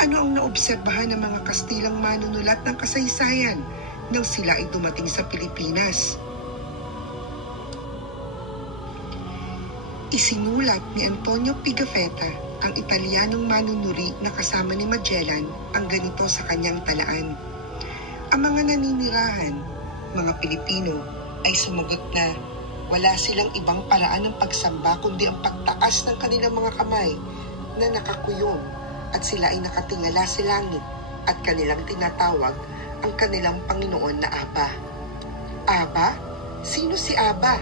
Ano ang naobserbahan ng mga Kastilang manunulat ng kasaysayan nang sila ay dumating sa Pilipinas? Isinulat ni Antonio Pigafetta, ang Italianong manunuri na kasama ni Magellan, ang ganito sa kanyang talaan. Ang mga naninirahan, mga Pilipino, ay sumagot na wala silang ibang paraan ng pagsamba kundi ang pagtaas ng kanilang mga kamay na nakakuyong at sila ay nakatingala sa langit at kanilang tinatawag ang kanilang Panginoon na Aba. Aba? Sino si Aba?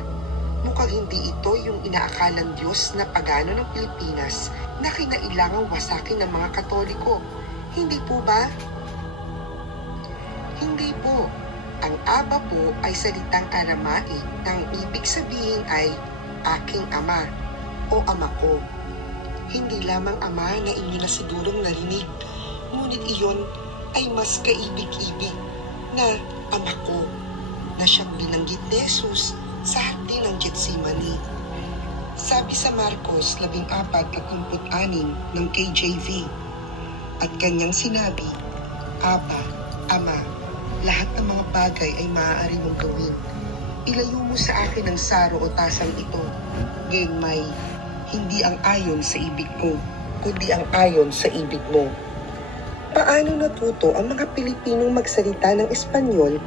Mukhang hindi ito yung inaakalang Diyos na pagano ng Pilipinas na kinailangang wasakin ng mga Katoliko. Hindi po ba? Hindi po. Ang Aba po ay salitang Aramaic na ang ibig sabihin ay aking ama o ama ko. Hindi lamang ama na inyo na sigurong narinig, ngunit iyon ay mas kaibig-ibig na ama ko na siyang binanggit ni Jesus sa hardin ng Getsemani. Sabi sa Marcos 14:36 ng KJV, at kanyang sinabi, Aba, Ama, lahat ng mga bagay ay maaari mong gawin. Ilayo mo sa akin ang saro o tasang ito, gayong may hindi ang ayon sa ibig ko, kundi ang ayon sa ibig mo. Paano natuto ang mga Pilipinong magsalita ng Espanyol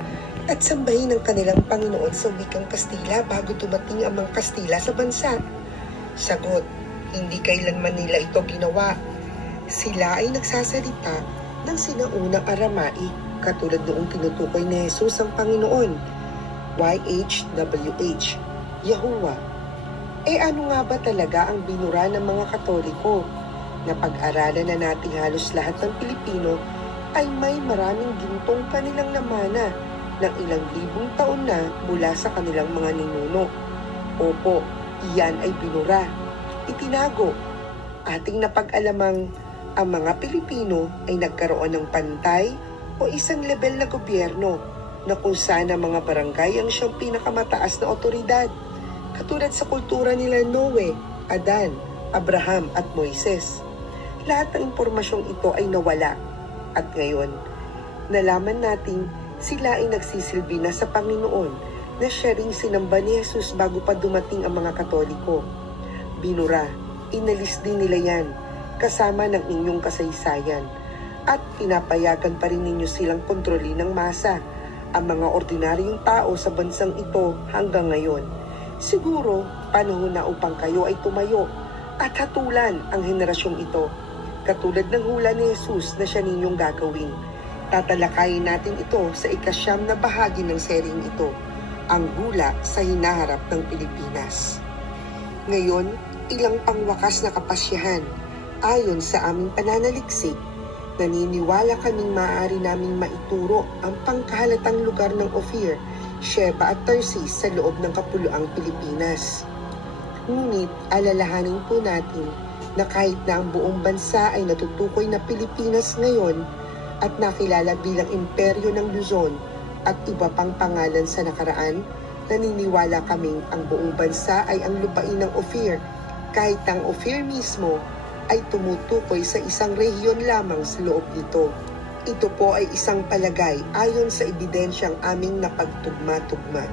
at sambahin ang kanilang Panginoon sa wikang Kastila bago dumating ang mga Kastila sa bansa? Sagot, hindi kailanman nila ito ginawa. Sila ay nagsasalita ng sinaunang Aramaic, katulad noong tinutukoy ni Jesus ang Panginoon, YHWH, Yahuwah. Ano nga ba talaga ang binura ng mga Katoliko? Napag-aralan na natin halos lahat ng Pilipino ay may maraming gintong kanilang namana ng ilang libong taon na mula sa kanilang mga ninuno. Opo, iyan ay binura, itinago. Ating napag-alamang ang mga Pilipino ay nagkaroon ng pantay o isang level na gobyerno na kung saan ang mga barangay ang siyang pinakamataas na otoridad, katulad sa kultura nila Noe, Adan, Abraham at Moises. Lahat ng impormasyong ito ay nawala at ngayon, nalaman natin sila ay nagsisilbi na sa Panginoon na siya ring sinamba ni Jesus bago pa dumating ang mga Katoliko. Binura, inalis din nila yan kasama ng inyong kasaysayan at pinapayagan pa rin ninyo silang kontrolin ng masa, ang mga ordinaryong tao sa bansang ito hanggang ngayon. Siguro, panahon na upang kayo ay tumayo at hatulan ang henerasyong ito, katulad ng hula ni Jesus na siya ninyong gagawin. Tatalakayin natin ito sa ikasyam na bahagi ng seryeng ito, ang hula sa hinaharap ng Pilipinas. Ngayon, ilang pangwakas na kapasyahan. Ayon sa aming pananaliksik, naniniwala kaming maaari naming maituro ang pangkahalatang lugar ng Ophir, Sheba at Tarsis sa loob ng Kapuluang Pilipinas. Ngunit alalahanin po natin na kahit na ang buong bansa ay natutukoy na Pilipinas ngayon at nakilala bilang Imperyo ng Luzon at iba pang pangalan sa nakaraan, naniniwala kaming ang buong bansa ay ang lupain ng Ophir, kahit ang Ophir mismo ay tumutukoy sa isang rehiyon lamang sa loob nito. Ito po ay isang palagay ayon sa ebidensyang aming napagtugma-tugma.